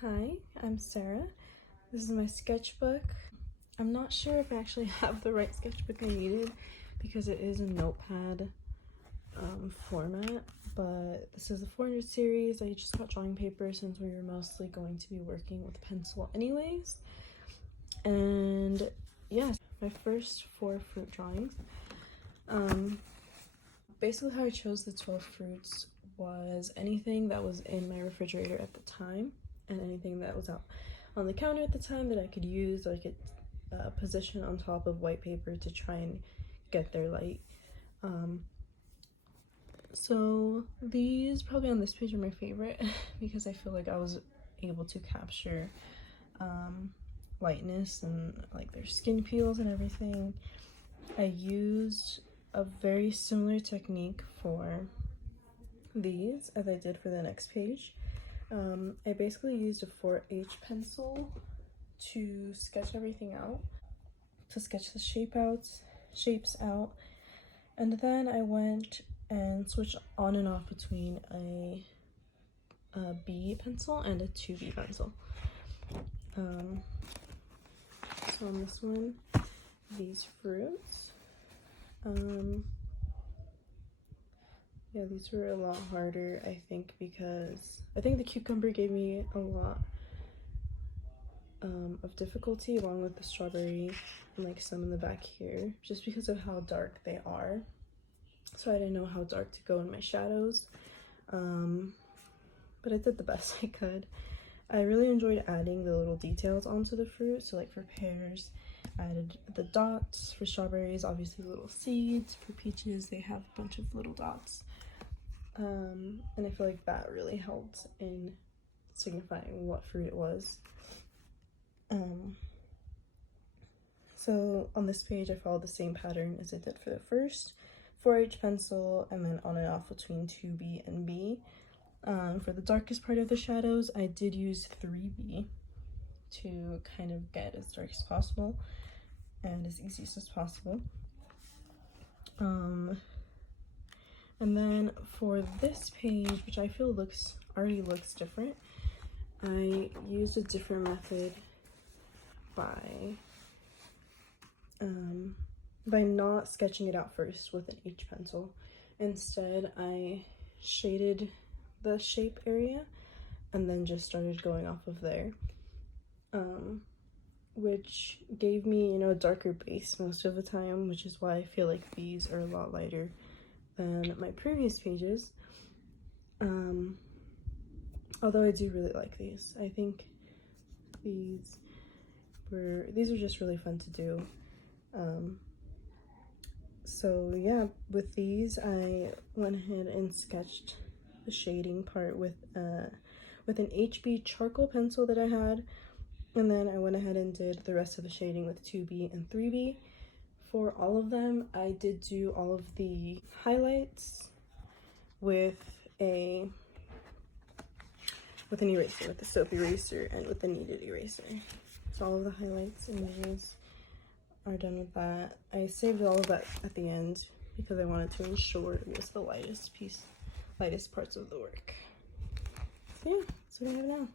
Hi, I'm Sarah. This is my sketchbook. I'm not sure if I actually have the right sketchbook I needed because it is a notepad format, but this is a 400 series. I just got drawing paper since we were mostly going to be working with pencil anyways. And yes, my first 4 fruit drawings. Basically how I chose the 12 fruits was anything that was in my refrigerator at the time and anything that was out on the counter at the time that I could use, or I could position on top of white paper to try and get their light. So these probably on this page are my favorite because I feel like I was able to capture lightness and like their skin peels and everything. I used a very similar technique for these as I did for the next page. I basically used a 4H pencil to sketch everything out, to sketch the shapes out, and then I went and switched on and off between a B pencil and a 2B pencil. So on this one, these fruits, yeah, these were a lot harder, I think, because I think the cucumber gave me a lot of difficulty, along with the strawberry and like some in the back here, just because of how dark they are. So I didn't know how dark to go in my shadows, but I did the best I could. I really enjoyed adding the little details onto the fruit. So like for pears, I added the dots. For strawberries, obviously little seeds. For peaches, they have a bunch of little dots. And I feel like that really helped in signifying what fruit it was. So on this page, I followed the same pattern as I did for the first 4H pencil, and then on and off between 2B and B. For the darkest part of the shadows, I did use 3B to kind of get as dark as possible and as easy as possible. And then for this page, which I feel already looks different, I used a different method by not sketching it out first with an H pencil. Instead, I shaded the shape area and then just started going off of there, which gave me, a darker base most of the time, which is why I feel like these are a lot lighter than my previous pages. Although I do really like these. I think these are just really fun to do. So yeah, with these I went ahead and sketched the shading part with an HB charcoal pencil that I had, and then I went ahead and did the rest of the shading with 2B and 3B. For all of them, I did do all of the highlights with an eraser, with the soap eraser and with the kneaded eraser. So all of the highlights and images are done with that. I saved all of that at the end because I wanted to ensure it was the lightest parts of the work. So yeah, that's what I have now.